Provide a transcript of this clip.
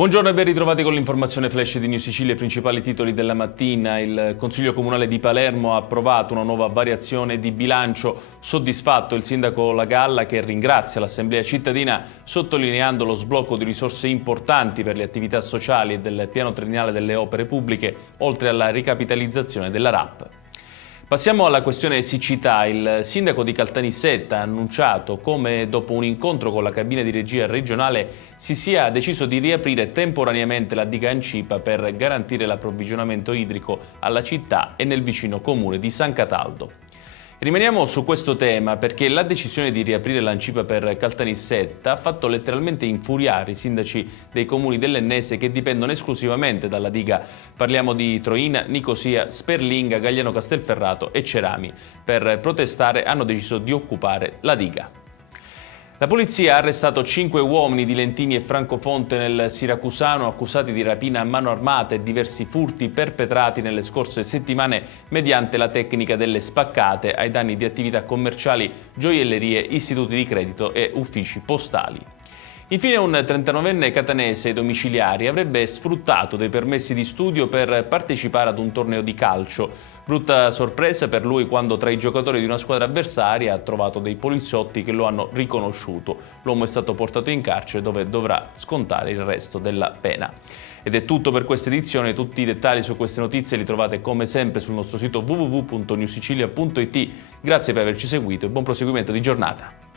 Buongiorno e ben ritrovati con l'informazione flash di New Sicilia. I principali titoli della mattina. Il Consiglio Comunale di Palermo ha approvato una nuova variazione di bilancio. Soddisfatto il sindaco Lagalla, che ringrazia l'Assemblea cittadina sottolineando lo sblocco di risorse importanti per le attività sociali e del piano triennale delle opere pubbliche, oltre alla ricapitalizzazione della RAP. Passiamo alla questione siccità. Il sindaco di Caltanissetta ha annunciato come dopo un incontro con la cabina di regia regionale si sia deciso di riaprire temporaneamente la diga Ancipa per garantire l'approvvigionamento idrico alla città e nel vicino comune di San Cataldo. Rimaniamo su questo tema perché la decisione di riaprire l'Ancipa per Caltanissetta ha fatto letteralmente infuriare i sindaci dei comuni dell'Ennese che dipendono esclusivamente dalla diga. Parliamo di Troina, Nicosia, Sperlinga, Gagliano Castelferrato e Cerami. Per protestare hanno deciso di occupare la diga. La polizia ha arrestato 5 uomini di Lentini e Francofonte nel Siracusano accusati di rapina a mano armata e diversi furti perpetrati nelle scorse settimane mediante la tecnica delle spaccate ai danni di attività commerciali, gioiellerie, istituti di credito e uffici postali. Infine un 39enne catanese ai domiciliari avrebbe sfruttato dei permessi di studio per partecipare ad un torneo di calcio. Brutta sorpresa per lui quando tra i giocatori di una squadra avversaria ha trovato dei poliziotti che lo hanno riconosciuto. L'uomo è stato portato in carcere dove dovrà scontare il resto della pena. Ed è tutto per questa edizione. Tutti i dettagli su queste notizie li trovate come sempre sul nostro sito www.newsicilia.it. Grazie per averci seguito e buon proseguimento di giornata.